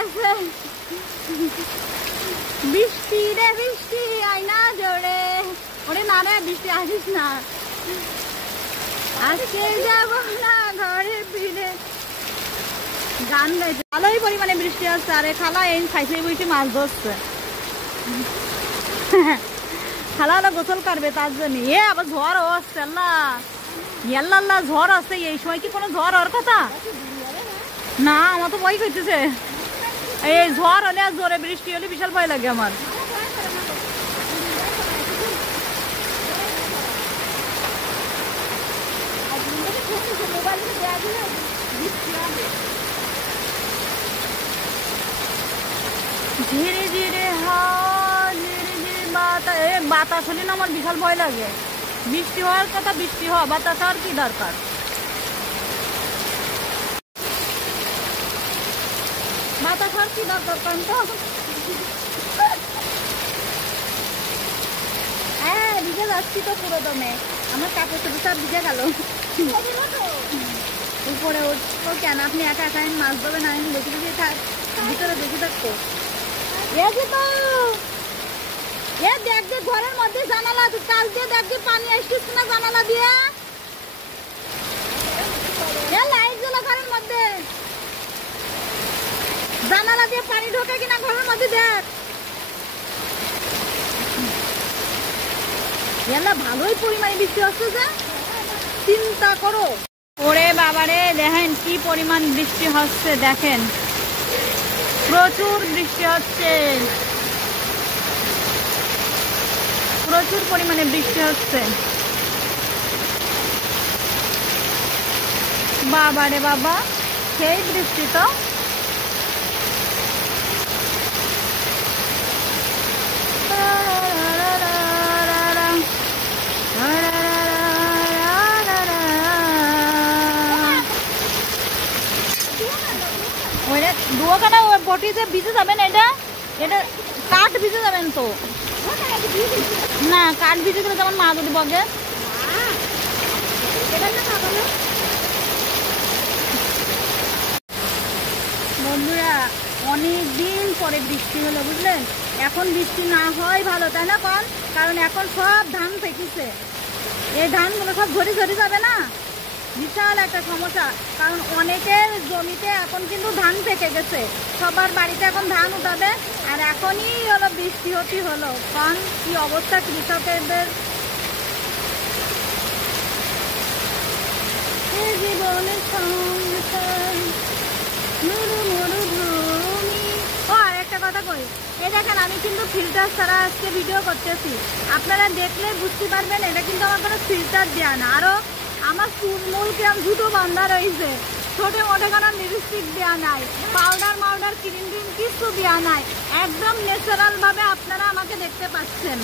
গেছে। বৃষ্টি রে বৃষ্টি আয়না জোরে, ওরে না রে বৃষ্টি আসিস না, আজকে যাব না ঘরে ফিরে। গান গাইছে, ভালোই পরিমাণে বৃষ্টি আসছে। আরে খালা এই খাইছে বইটি মাছ ধরছে। খালা হলো গোসল করবে তার জন্য। আবার ঝড় আসছে, আল্লাহ আল্লাহ ঝড় আসছে। এই সময় কি কোনো ঝড় হওয়ার কথা না? আমার তো ভয় করতেছে। এই ঝড় হলে আর জোরে বৃষ্টি হলে বিশাল ভয় লাগে আমার। ধীরে ধীরে ধীরে ধীরে বাতাস হলে না আমার বিশাল ভয় লাগে। বৃষ্টি হওয়ার কথা বৃষ্টি হওয়া, বাতাস আর কি দরকার? বাতাস আর কি দরকার কারণ তো। হ্যাঁ ভিজে যাচ্ছি তো পুরো দমে, আমার কাপড় চোপড় সব ভিজে গেল। উপরে উঠবো কেন? আপনি একা একা মাছ ধরবে না, আমি দেখে দেখে থাক, ভিতরে দেখে থাকতো। দেখ যে ঘরের মধ্যে জানালা, কাল দিয়ে দেখ যে পানি আসছিস না জানালা দিয়ে। লাইট জ্বলা ঘরের মধ্যে, জানালা দিয়ে পানি ঢোকে কিনা ঘরের মধ্যে দেখ। ভালোই পরিমাণে বৃষ্টি হচ্ছে যে চিন্তা করো। ওরে বাবারে দেখেন কি পরিমাণ বৃষ্টি হচ্ছে, দেখেন প্রচুর বৃষ্টি হচ্ছে, প্রচুর পরিমাণে বৃষ্টি হচ্ছে। বাবারে বাবা সেই বৃষ্টি তো। দুখানা বটিতে ভিজে যাবেন, এটা এটা কাঠ ভিজে যাবেন তো না, কাঠ ভিজে গেলে যেমন মা যদি বকে। বন্ধুরা অনেক দিন পরে বৃষ্টি হলো বুঝলেন। এখন বৃষ্টি না হয় ভালো, তাই না? কারণ এখন সব ধান পেকেছে, এই ধানগুলো সব ঝরে ঝরে যাবে না, বিশাল একটা সমস্যা। কারণ অনেকের জমিতে এখন কিন্তু ধান পেকে গেছে, সবার বাড়িতে এখন ধান উঠাবে। আর এখনই হলো বৃষ্টি হতে হলো, কারণ কি অবস্থা কৃষকদের। জীবনের সংসার মরুভূমি। ও আর একটা কথা কই, এই দেখেন আমি কিন্তু ফিল্টার ছাড়া আজকে ভিডিও করতেছি। আপনারা দেখলে বুঝতে পারবেন এটা কিন্তু আমার কোনো ফিল্টার দেওয়া না। আরো আমার চুলমুল কেমন জুতো বান্ধা রয়েছে, ছোটে মোটে কোনো লিপস্টিক দেওয়া নাই, পাউডার মাউডার ক্রিম টিম কিছু দেওয়া নাই, একদম ন্যাচারাল ভাবে আপনারা আমাকে দেখতে পাচ্ছেন।